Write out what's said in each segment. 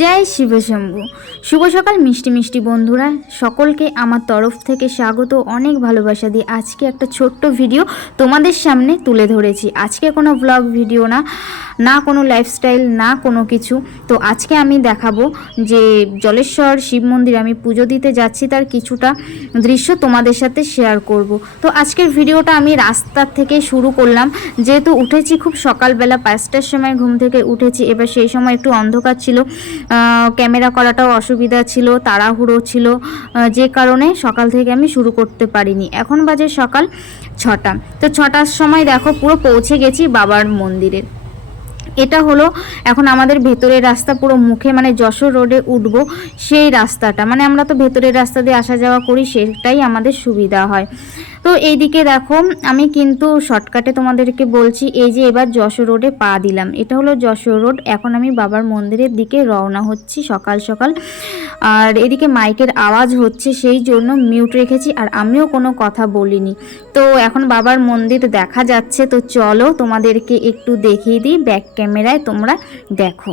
জয় শিবশম্ভু। শুভ সকাল মিষ্টি মিষ্টি বন্ধুরা, সকলকে আমার তরফ থেকে স্বাগত, অনেক ভালোবাসা দিয়ে আজকে একটা ছোট্ট ভিডিও তোমাদের সামনে তুলে ধরেছি। আজকে কোনো ব্লগ ভিডিও না কোনো লাইফস্টাইল, না কোনো কিছু। তো আজকে আমি দেখাবো যে জলেশ্বর শিব মন্দিরে আমি পুজো দিতে যাচ্ছি, তার কিছুটা দৃশ্য তোমাদের সাথে শেয়ার করব। তো আজকের ভিডিওটা আমি রাস্তার থেকে শুরু করলাম, যেহেতু উঠেছি খুব সকালবেলা 5টার সময় ঘুম থেকে উঠেছি। এবার সেই সময় একটু অন্ধকার ছিল, ক্যামেরা করাটাও অসুবিধা ছিল, তাড়াহুড়ো ছিল, যে কারণে সকাল থেকে আমি শুরু করতে পারিনি। এখন বাজে সকাল 6টা। তো 6টার সময় দেখো পুরো পৌঁছে গেছি বাবার মন্দিরে। এটা হলো এখন আমাদের ভেতরের রাস্তা, পুরো মুখে মানে যশোর রোডে উঠবো সেই রাস্তাটা, মানে আমরা তো ভেতরের রাস্তা দিয়ে আসা যাওয়া করি, সেটাই আমাদের সুবিধা হয়। তো এইদিকে দেখো আমি কিন্তু শর্টকাটে তোমাদেরকে বলছি, এই যে এবার যশোর রোডে পা দিলাম, এটা হলো যশোর রোড। এখন আমি বাবার মন্দিরের দিকে রওনা হচ্ছি সকাল সকাল। আর এদিকে মাইকের আওয়াজ হচ্ছে, সেই জন্য মিউট রেখেছি, আর আমিও কোনো কথা বলিনি। তো এখন বাবার মন্দির দেখা যাচ্ছে, তো চলো তোমাদেরকে একটু দেখিয়ে দিই ব্যাক ক্যামেরায়, তোমরা দেখো।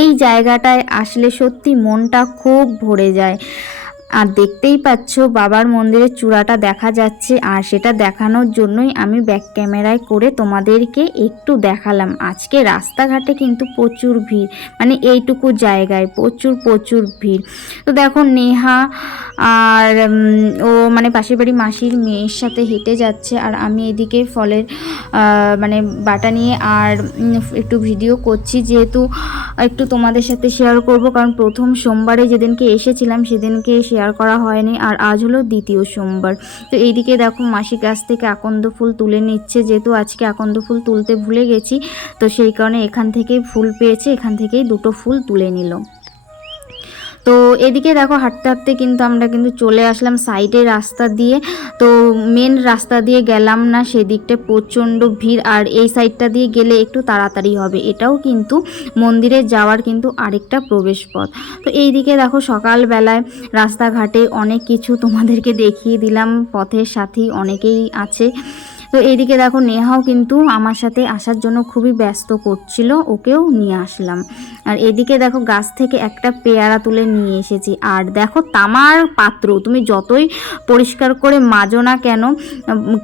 এই জায়গাটায় আসলে সত্যি মনটা খুব ভরে যায়। আর দেখতেই পাচ্ছ বাবার মন্দিরের চূড়াটা দেখা যাচ্ছে, আর সেটা দেখানোর জন্যই আমি ব্যাক ক্যামেরায় করে তোমাদেরকে একটু দেখালাম। আজকে রাস্তাঘাটে কিন্তু প্রচুর ভিড়, মানে এইটুকু জায়গায় প্রচুর ভিড়। তো দেখো নেহা আর ও মানে পাশের বাড়ি মাসির মেয়ের সাথে হেঁটে যাচ্ছে, আর আমি এদিকে ফলের মানে বাটা নিয়ে আর একটু ভিডিও করছি, যেহেতু একটু তোমাদের সাথে শেয়ার করব, কারণ প্রথম সোমবারে যেদিনকে এসেছিলাম সেদিনকে শেয়ার করা হয়নি, আর আজ হলো দ্বিতীয় সোমবার। তো এইদিকে দেখো মাসি গাছ থেকে আকন্দ ফুল তুলে নিচ্ছে, যেহেতু আজকে আকন্দ ফুল তুলতে ভুলে গেছি, তো সেই কারণে এখান থেকেই ফুল পেয়েছে, এখান থেকেই দুটো ফুল তুলে নিল। তো এদিকে দেখো হাঁটতে হাঁটতে কিন্তু আমরা কিন্তু চলে আসলাম সাইডের রাস্তা দিয়ে। তো মেন রাস্তা দিয়ে গেলাম না, সেদিকটা প্রচণ্ড ভিড়, আর এই সাইডটা দিয়ে গেলে একটু তাড়াতাড়ি হবে। এটাও কিন্তু মন্দিরে যাওয়ার কিন্তু আরেকটা প্রবেশ পথ। তো এইদিকে দেখো সকালবেলায় রাস্তাঘাটে অনেক কিছু তোমাদেরকে দেখিয়ে দিলাম, পথের সাথী অনেকেই আছে। তো এইদিকে দেখো নেহাও কিন্তু আমার সাথে আসার জন্য খুবই ব্যস্ত করছিল, ওকেও নিয়ে আসলাম। আর এদিকে দেখো গাছ থেকে একটা পেয়ারা তুলে নিয়ে এসেছি। আর দেখো তামার পাত্র তুমি যতই পরিষ্কার করে মাজো না কেন,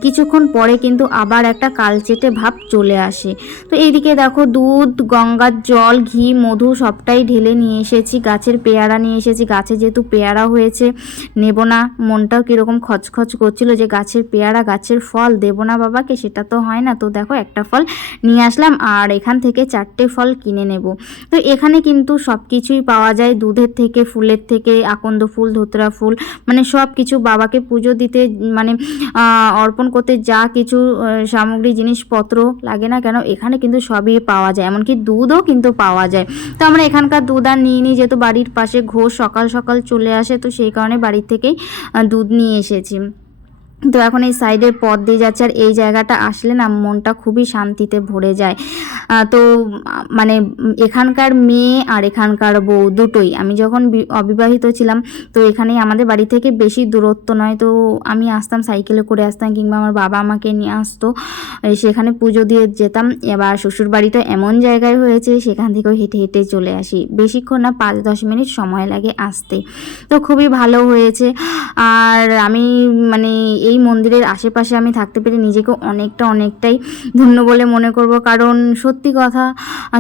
কিছুক্ষণ পরে কিন্তু আবার একটা কালচেটে ভাব চলে আসে। তো এইদিকে দেখো দুধ, গঙ্গার জল, ঘি, মধু সবটাই ঢেলে নিয়ে এসেছি। গাছের পেয়ারা নিয়ে এসেছি, গাছে যেহেতু পেয়ারা হয়েছে নেব না, মনটাও কীরকম খচখচ করছিল যে গাছের পেয়ারা, গাছের ফল দেব না বাবাকে, সেটা তো হয় না। তো দেখো একটা ফল নিয়ে আসলাম, আর এখান থেকে 4টে ফল কিনে নেব। তো এখানে কিন্তু সব কিছুই পাওয়া যায়, দুধের থেকে, ফুলের থেকে, আকন্দ ফুল, ধুতরা ফুল, মানে সব কিছু বাবাকে পুজো দিতে মানে অর্পণ করতে যা কিছু সামগ্রী জিনিসপত্র লাগে না কেন, এখানে কিন্তু সবই পাওয়া যায়, এমনকি দুধও কিন্তু পাওয়া যায়। তো আমরা এখানকার দুধ আর নিয়ে নিই, যেহেতু বাড়ির পাশে ঘোষ সকাল সকাল চলে আসে, তো সেই কারণে বাড়ির থেকেই দুধ নিয়ে এসেছি। তো এখন এই সাইডের পথ দিয়ে যাচ্ছে, আর এই জায়গাটা আসলে না মনটা খুবই শান্তিতে ভরে যায়। তো মানে এখানকার মেয়ে আর এখানকার বউ দুটোই, আমি যখন অবিবাহিত ছিলাম তো এখানেই আমাদের বাড়ি থেকে বেশি দূরত্ব নয়, তো আমি আসতাম সাইকেলে করে আসতাম, কিংবা আমার বাবা আমাকে নিয়ে আসতো, সেখানে পুজো দিয়ে যেতাম। এবার শ্বশুর বাড়িটা এমন জায়গায় হয়েছে সেখান থেকেও হেঁটে হেঁটে চলে আসি, বেশিক্ষণ না 5-10 মিনিট সময় লাগে আসতে। তো খুবই ভালো হয়েছে। আর আমি মানে এই মন্দিরের আশেপাশে আমি থাকতে পেরে নিজেকে অনেকটাই ধন্য বলে মনে করব, কারণ সত্যি কথা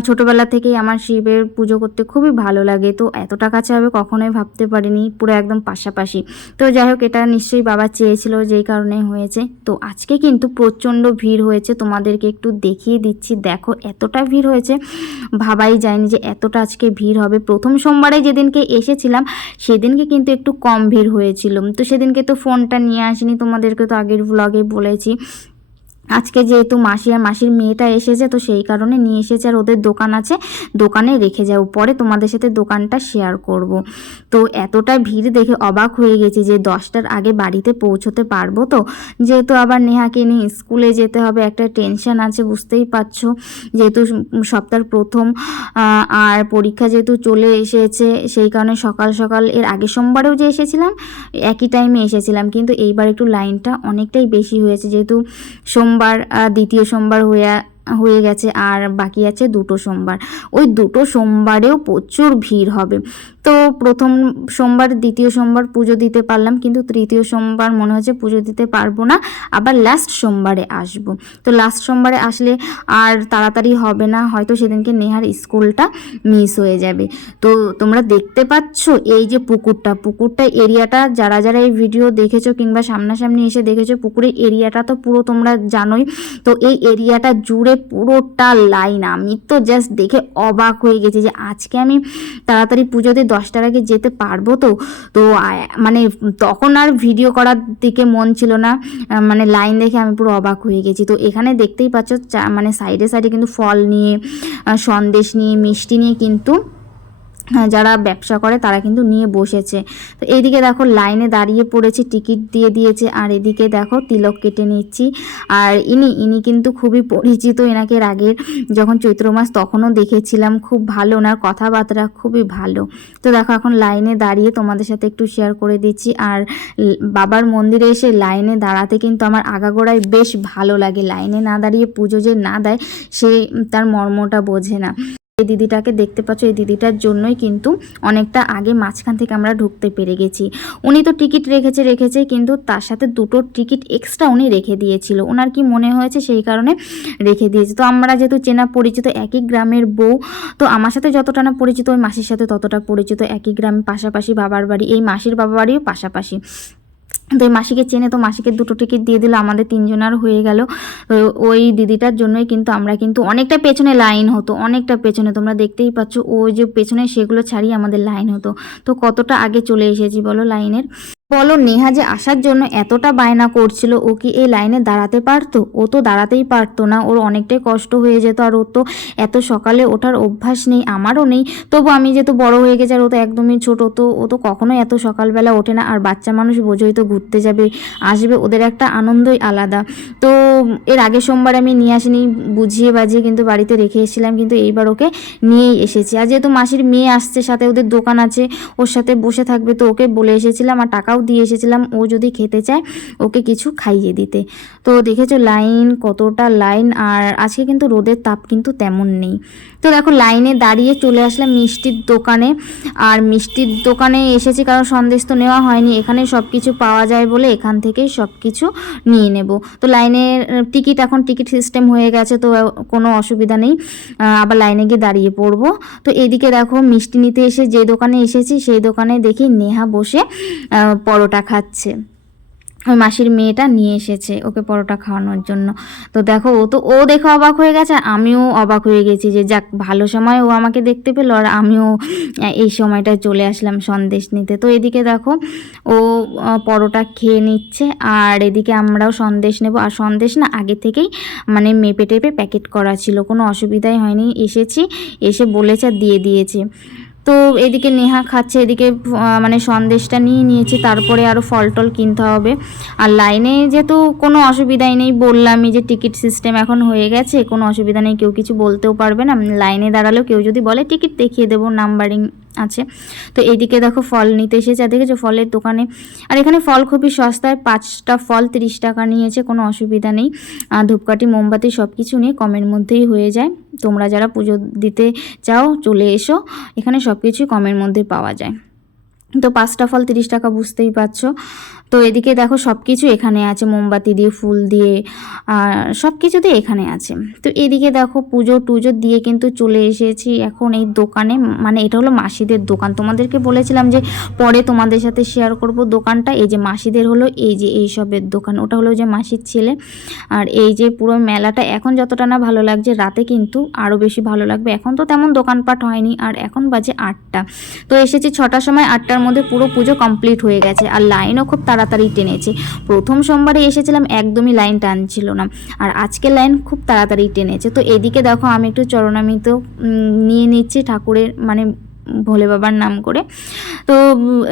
ছোটোবেলা থেকেই আমার শিবের পুজো করতে খুবই ভালো লাগে। তো এতটা কাছে হবে কখনোই ভাবতে পারিনি, পুরো একদম পাশাপাশি। তো যাই হোক, এটা নিশ্চয়ই বাবা চেয়েছিল, যেই কারণে হয়েছে। তো আজকে কিন্তু প্রচণ্ড ভিড় হয়েছে, তোমাদেরকে একটু দেখিয়ে দিচ্ছি। দেখো এতটা ভিড় হয়েছে, ভাবাই যায়নি যে এতটা আজকে ভিড় হবে। প্রথম সোমবারে যেদিনকে এসেছিলাম সেদিনকে কিন্তু একটু কম ভিড় হয়েছিল, তো সেদিনকে তো ফোনটা নিয়ে আসিনি, তোমাদেরকে তো আগের ব্লগে বলেছি। আজকে যেহেতু মাসি আর মাসির মেয়েটা এসেছে, তো সেই কারণে নিয়ে এসেছে, আর ওদের দোকান আছে, দোকানে রেখে যাও, পরে তোমাদের সাথে দোকানটা শেয়ার করব। তো এতটা ভিড় দেখে অবাক হয়ে গেছি যে 10টার আগে বাড়িতে পৌঁছতে পারবো তো, যেহেতু আবার নেহাকে নিয়ে স্কুলে যেতে হবে, একটা টেনশন আছে, বুঝতেই পারছো, যেহেতু সপ্তাহের প্রথম আর পরীক্ষা যেহেতু চলে এসেছে, সেই কারণে সকাল সকাল, এর আগে সোমবারেও যে এসেছিলাম একই টাইমে এসেছিলাম, কিন্তু এইবার একটু লাইনটা অনেকটাই বেশি হয়েছে, যেহেতু সোমবার দ্বিতীয় সোমবার হয়ে হয়ে গেছে, আর বাকি আছে 2টো সোমবার। ওই 2টো সোমবারেও প্রচুর ভিড় হবে। তো প্রথম সোমবার, দ্বিতীয় সোমবার পুজো দিতে পারলাম, কিন্তু তৃতীয় সোমবার মনে হচ্ছে পুজো দিতে পারবো না, আবার লাস্ট সোমবারে আসব। তো লাস্ট সোমবারে আসলে আর তাড়াতাড়ি হবে না, হয়তো সেদিনকে নেহার স্কুলটা মিস হয়ে যাবে। তো তোমরা দেখতে পাচ্ছ এই যে পুকুরটা এরিয়াটা, যারা যারা এই ভিডিও দেখেছো কিংবা সামনাসামনি এসে দেখেছো, পুকুরের এরিয়াটা তো পুরো তোমরা জানোই। তো এই এরিয়াটা জুড়ে পুরোটা লাইন। আমি তো জাস্ট দেখে অবাক হয়ে গেছি যে আজকে আমি তাড়াতাড়ি পুজোতে 10টার আগে যেতে পারবো। তো তো মানে তখন আর ভিডিও করার দিকে মন ছিল না, মানে লাইন দেখে আমি পুরো অবাক হয়ে গেছি। তো এখানে দেখতেই পাচ্ছ মানে সাইডে সাইডে কিন্তু ফল নিয়ে, সন্দেশ নিয়ে, মিষ্টি নিয়ে কিন্তু যারা ব্যবসা করে তারা কিন্তু নিয়ে বসেছে। তো এইদিকে দেখো লাইনে দাঁড়িয়ে পড়েছে, টিকিট দিয়ে দিয়েছে, আর এদিকে দেখো তিলক কেটে নিচ্ছি। আর ইনি কিন্তু খুবই পরিচিত, এনাকে এর আগের যখন চৈত্র মাস তখনও দেখেছিলাম, খুব ভালো, ওনার কথাবার্তা খুবই ভালো। তো দেখো এখন লাইনে দাঁড়িয়ে তোমাদের সাথে একটু শেয়ার করে দিচ্ছি। আর বাবার মন্দিরে এসে লাইনে দাঁড়াতে কিন্তু আমার আগাগোড়ায় বেশ ভালো লাগে। লাইনে না দাঁড়িয়ে পুজো যে না দেয় সে তার মর্মটা বোঝে না। এই দিদিটাকে দেখতে পাচ্ছ, এই দিদিটার জন্যই কিন্তু অনেকটা আগে মাঝখান থেকে আমরা ঢুকতে পেরে গেছি। উনি তো টিকিট রেখেছে, কিন্তু তার সাথে 2টো টিকিট এক্সট্রা উনি রেখে দিয়েছিল, ওনার কি মনে হয়েছে সেই কারণে রেখে দিয়েছে। তো আমরা যেহেতু চেনা পরিচিত, একই গ্রামের বউ, তো আমার সাথে যতটা না পরিচিত ওই মাসির সাথে ততটা পরিচিত, একই গ্রামে পাশাপাশি বাবার বাড়ি, এই মাসির বাবার বাড়িও পাশাপাশি। তো এই মাসিকে চেনে, তো মাসিকে 2টো টিকিট দিয়ে দিল, আমাদের 3জনের হয়ে গেল। তো ওই দিদিটার জন্যই কিন্তু আমরা কিন্তু অনেকটা পেছনে লাইন হতো, অনেকটা পেছনে, তোমরা দেখতেই পাচ্ছ ওই যে পেছনে সেগুলো ছাড়িয়ে আমাদের লাইন হতো। তো কতটা আগে চলে এসেছি বলো লাইনের। বলো নেহা যে আসার জন্য এতটা বায়না করছিল, ও কি এই লাইনে দাঁড়াতে পারতো? ও তো দাঁড়াতেই পারতো না, ওর অনেকটাই কষ্ট হয়ে যেত। আর ও তো এত সকালে ওঠার অভ্যাস নেই, আমারও নেই। তবু আমি যেহেতু বড় হয়ে গেছে আর ও তো একদমই ছোট, তো ও তো কখনোই এত সকালবেলা ওঠে না। আর বাচ্চা মানুষ বোঝোই তো, ঘুরতে যাবে আসবে, ওদের একটা আনন্দই আলাদা। তো এর আগে সোমবার আমি নিয়ে আসিনি, বুঝিয়ে বাজিয়ে কিন্তু বাড়িতে রেখে এসেছিলাম, কিন্তু এইবার ওকে নিয়েই এসেছি। আর যেহেতু মাসির মেয়ে আসছে সাথে, ওদের দোকান আছে, ওর সাথে বসে থাকবে, তো ওকে বলে এসেছিলাম আর টাকাও দিয়ে এসেছিলাম ও যদি খেতে চায় ওকে কিছু খাইয়ে দিতে। তো দেখেছো লাইন, কতটা লাইন। আর আজকে কিন্তু রোদের তাপ কিন্তু তেমন নেই। তো দেখো লাইনে দাঁড়িয়ে চলে আসলাম মিষ্টির দোকানে। আর মিষ্টির দোকানে এসেছি কারণ সন্দেশ তো নেওয়া হয়নি, এখানে সব কিছু পাওয়া যায় বলে এখান থেকেই সব কিছু নিয়ে নেব। তো লাইনের টিকিট, এখন টিকিট সিস্টেম হয়ে গেছে, তো কোনো অসুবিধা নেই, আবার লাইনে গিয়ে দাঁড়িয়ে পড়বো। তো এদিকে দেখো মিষ্টি নিতে এসে যে দোকানে এসেছি সেই দোকানে দেখি নেহা বসে পরোটা খাচ্ছে। ওই মাসির মেয়েটা নিয়ে এসেছে ওকে পরোটা খাওয়ানোর জন্য। তো দেখো ও দেখে অবাক হয়ে গেছে, আর আমিও অবাক হয়ে গেছি যে যাক ভালো সময় ও আমাকে দেখতে পেলো, আর আমিও এই সময়টায় চলে আসলাম সন্দেশ নিতে। তো এদিকে দেখো ও পরোটা খেয়ে নিচ্ছে, আর এদিকে আমরাও সন্দেশ নেব। আর সন্দেশ না আগে থেকেই মানে মেপে টেপে প্যাকেট করা ছিল, কোনো অসুবিধাই হয়নি, এসে বলেছে আর দিয়ে দিয়েছে। তো এদিকে নেহা খাচ্ছে, এদিকে মানে সন্দেশটা নিয়ে নিয়েছি, তারপরে আরও ফল টল কিনতে হবে। আর লাইনে যেহেতু কোনো অসুবিধাই নেই, বললামই যে টিকিট সিস্টেম এখন হয়ে গেছে, কোনো অসুবিধা নেই, কেউ কিছু বলতেও পারবে না। লাইনে দাঁড়ালেও কেউ যদি বলে টিকিট দেখিয়ে দেবো, নাম্বারিং আছে। তো এইদিকে দেখো ফল নিতে এসেছে, আর দেখেছো ফলের দোকানে, আর এখানে ফল খুবই সস্তায়, 5টা ফল 30 টাকা নিয়েছে, কোনো অসুবিধা নেই। ধূপকাঠি মোমবাতি সব কিছু নিয়ে কমের মধ্যেই হয়ে যায়। তোমরা যারা পুজো দিতে চাও চলে এসো, এখানে সব কিছুই কমের মধ্যে পাওয়া যায়। তো 5টা ফল 30 টাকা, বুঝতেই পারছো। তো এদিকে দেখো সব কিছু এখানে আছে, মোমবাতি দিয়ে, ফুল দিয়ে, সব কিছুতে এখানে আছে। তো এদিকে দেখো পুজো টুজো দিয়ে কিন্তু চলে এসেছি এখন এই দোকানে, মানে এটা হলো মাসিদের দোকান। তোমাদেরকে বলেছিলাম যে পরে তোমাদের সাথে শেয়ার করব দোকানটা। এই যে মাসিদের হলো এই যে এইসবের দোকান, ওটা হলো যে মাসির ছেলে। আর এই যে পুরো মেলাটা এখন যতটা না ভালো লাগছে, রাতে কিন্তু আরও বেশি ভালো লাগবে। এখন তো তেমন দোকানপাট হয়নি, আর এখন বাজে 8টা। তো এসেছি 6টার সময়, 8টার মধ্যে পুরো পুজো কমপ্লিট হয়ে গেছে। আর লাইনও খুব তাড়াতাড়ি টেনেছে। প্রথম সোমবারে এসেছিলাম একদমই লাইন টানছিল না, আর আজকে লাইন খুব তাড়াতাড়ি টেনেছে। তো এদিকে দেখো আমি একটু চরণামৃত নিয়ে নিচ্ছি ঠাকুরের, মানে ভোলে বাবার নাম করে। তো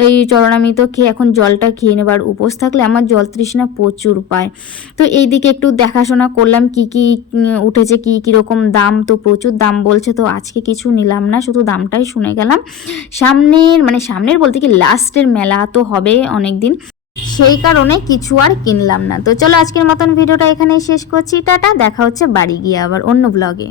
এই চরণামৃত খেয়ে এখন জলটা খেয়ে নেবার, উপোস থাকলে আমার জল তৃষ্ণা প্রচুর পায়। তো এইদিকে একটু দেখাশোনা করলাম কি কি উঠেছে, কি কীরকম দাম। তো প্রচুর দাম বলছে, তো আজকে কিছু নিলাম না, শুধু দামটাই শুনে গেলাম। সামনের বলতে কি লাস্টের মেলা তো হবে অনেক দিন, সেই কারণে কিছু আর কিনলাম না। তো চলো আজকের মতন ভিডিওটা এখানেই শেষ করছি। টাটা, দেখা হচ্ছে বাড়ি গিয়ে আবার অন্য ব্লগে।